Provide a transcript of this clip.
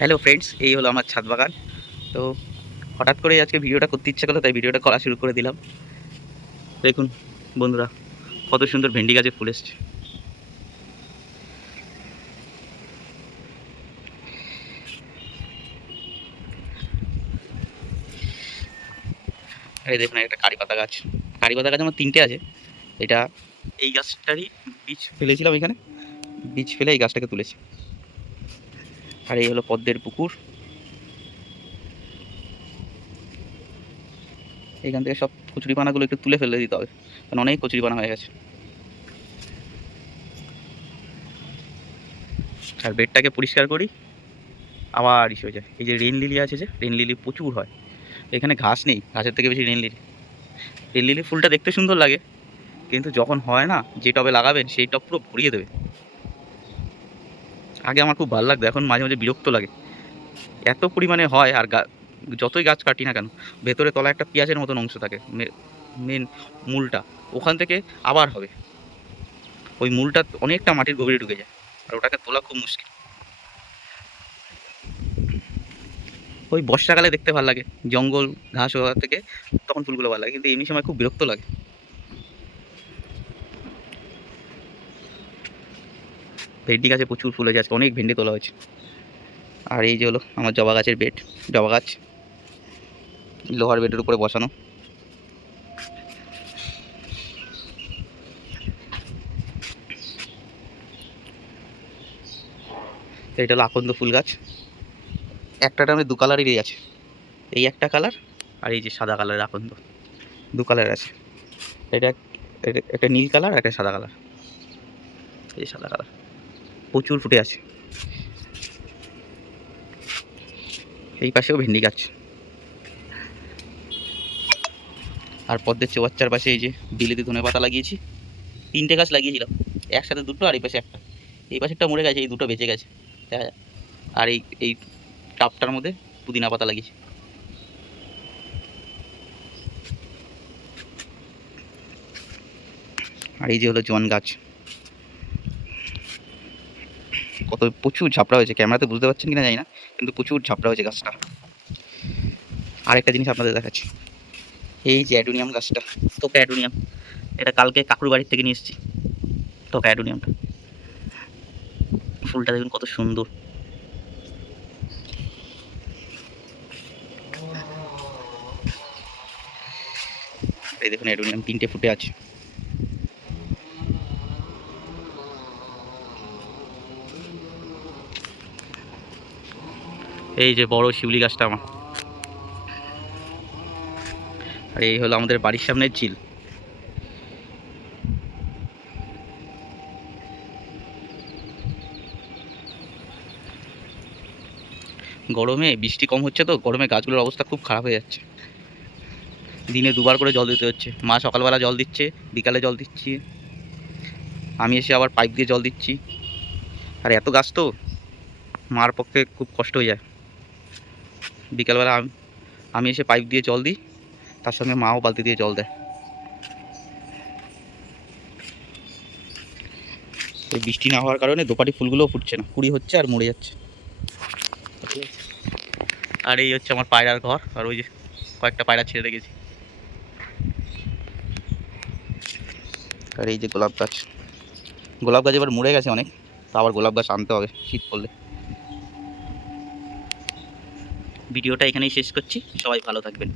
Hello friends, এই হলো আমার ছাদ বাগান। তো হঠাৎ করে আজকে ভিডিওটা করতে ইচ্ছা করলো, তাই ভিডিওটা করা শুরু করে দিলাম। দেখুন বন্ধুরা, কত সুন্দর ভেন্ডি গাছে ফুল এসছে। আর এই দেখুন একটা কারি পাতা গাছ। কারি পাতা গাছ আমার 3টে আছে। এটা এই গাছটারই বীজ ফেলেছিলাম এখানে, বীজ ফেলে এই গাছটাকে তুলেছি। আর এই হলো পদ্মের পুকুর। এখান থেকে সব কচুরিপানাগুলো একটু তুলে ফেলে দিতে হবে, কারণ অনেক কচুরিপানা হয়ে গেছে। আর বেডটাকে পরিষ্কার করি, আবার ইসে হয়ে যায়। এই যে রেন লিলি আছে, যে রেন লিলি প্রচুর হয় এখানে। ঘাস নেই, ঘাসের থেকে বেশি রেন লিলি। রেন লিলি ফুলটা দেখতে সুন্দর লাগে, কিন্তু যখন হয় না, যে টবে লাগাবেন সেই টব পুরো ভরিয়ে দেবে। আগে আমার খুব ভালো লাগতো, এখন মাঝে মাঝে বিরক্ত লাগে। এত পরিমাণে হয়, আর যতই গাছ কাটি না কেন, ভেতরে তলা একটা পেঁয়াজের মতন অংশ থাকে, মেন মূলটা, ওখান থেকে আবার হবে। ওই মূলটা অনেকটা মাটির গভীরে ঢুকে যায়, আর ওটাকে তোলা খুব মুশকিল। ওই বর্ষাকালে দেখতে ভালো লাগে, জঙ্গল ঘাস হওয়া থেকে, তখন ফুলগুলো ভালো লাগে, কিন্তু এমনি সময় খুব বিরক্ত লাগে। ভেন্ডি গাছে প্রচুর ফুল হয়েছে, আজকে অনেক ভেন্ডি তোলা হয়েছে। আর এই যে হলো আমার জবা গাছের বেড, জবা গাছ লোহার বেডের উপরে বসানো। এটা হলো আকন্দ ফুল গাছ। একটা টামে দু কালারেরই আছে, এই একটা কালার আর এই যে সাদা কালারের আকন্দ, দু কালার আছে। এটা একটা নীল কালার, একটা সাদা কালার। এই সাদা কালার প্রচুর ফুটে আছে। এই পাশেও ভেন্ডি গাছ। আর পদ্মের চৌবাচ্চার পাশে এই যে বিলেতি ধনে পাতা লাগিয়েছি। 3টে গাছ লাগিয়েছিলাম, একসাথে দুটো, আর এই পাশে একটা। এই পাশেরটা মরে গেছে, এই দুটো বেঁচে গেছে, দেখা যায়। আর এই এই টাবটার মধ্যে পুদিনা পাতা লাগিয়েছি। আর এই যে হলো জন গাছ। কত প্রচুর ঝাপড়া হয়েছে, ক্যামেরাতে বুঝতে পারছেন কিনা জানি না, কিন্তু প্রচুর ঝাপড়া হয়েছে গাছটা। আরেকটা জিনিস আপনাদের দেখাচ্ছি, এই যে অ্যাডোনিয়াম গাছটা, তোকে অ্যাডোনিয়াম, এটা কালকে কাকুর বাড়ির থেকে নিয়ে এসেছি। তোকে অ্যাডোনিয়ামটা, ফুলটা দেখুন কত সুন্দর। এই দেখুন অ্যাডোনিয়াম 3টে ফুটে আছে। এই যে বড় শিউলি গাছটা আমার। আর এই হলো আমাদের বাড়ির সামনের ঝিল। গরমে বৃষ্টি কম হচ্ছে, তো গরমে গাছগুলোর অবস্থা খুব খারাপ হয়ে যাচ্ছে। দিনে 2বার করে জল দিতে হচ্ছে। মা সকালবেলা জল দিচ্ছে, বিকালে জল দিচ্ছি, আমি এসে আবার পাইপ দিয়ে জল দিচ্ছি। আর এত গাছ তো মার পক্ষে খুব কষ্ট হয়ে যায়। বিকালবেলা আমি এসে পাইপ দিয়ে জল দিই, তার সঙ্গে মাও বালতি দিয়ে জল দেয়। এই বৃষ্টি না হওয়ার কারণে দোপাটি ফুলগুলোও ফুটছে না, কুড়ি হচ্ছে আর মরে যাচ্ছে। আর এই হচ্ছে আমার পায়রার ঘর, আর ওই যে কয়েকটা পায়রা ছেড়ে রেখেছি। আর এই যে গোলাপ গাছ, গোলাপ গাছ এবার মরে গেছে অনেক, তা আবার গোলাপ গাছ আনতে হবে শীত পড়লে। ভিডিওটা এখানেই শেষ করছি, সবাই ভালো থাকবেন।